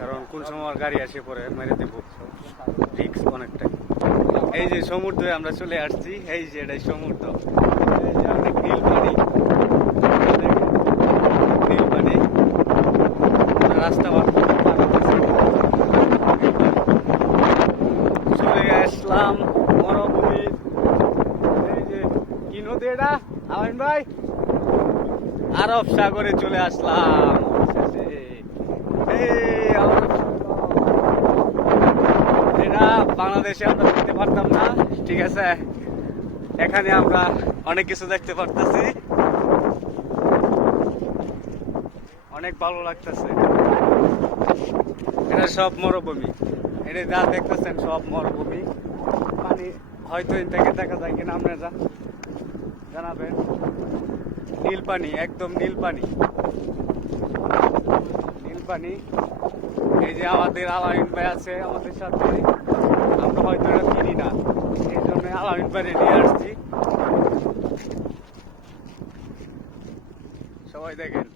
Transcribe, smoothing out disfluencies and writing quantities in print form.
কারণ কোন সময় আমার গাড়ি আসে পরে মেরে দেবো, রিক্স অনেকটাই। এই যে সমুদ্রে আমরা চলে আসছি, এই যে এটাই সমুদ্র, এই যে অনেক নীল পানি, নীল পানি, রাস্তা চলে আসলাম মরুভূমি। এই যে কি নদী এটা আমিন ভাই, আরব সাগরে চলে আসলাম। এটা বাংলাদেশে আমরা দেখতে পারতাম না, ঠিক আছে, এখানে আমরা অনেক কিছু দেখতে পারতেছি, অনেক ভালো লাগতেছে। এটা সব মরুভূমি, এটা যা দেখতেছেন সব মরুভূমি। পানি হয়তো এর থেকে দেখা যায় কিনা আপনারা জানাবেন। নীল পানি, একদম নীল পানি, নীল পানি। এই যে আমাদের আলামিন ভাই আছে আমাদের সাথে, আমরা হয়তো এটা চিনি না, এই জন্য আলামিন ভাই নিয়ে আসছি। সবাই দেখেন।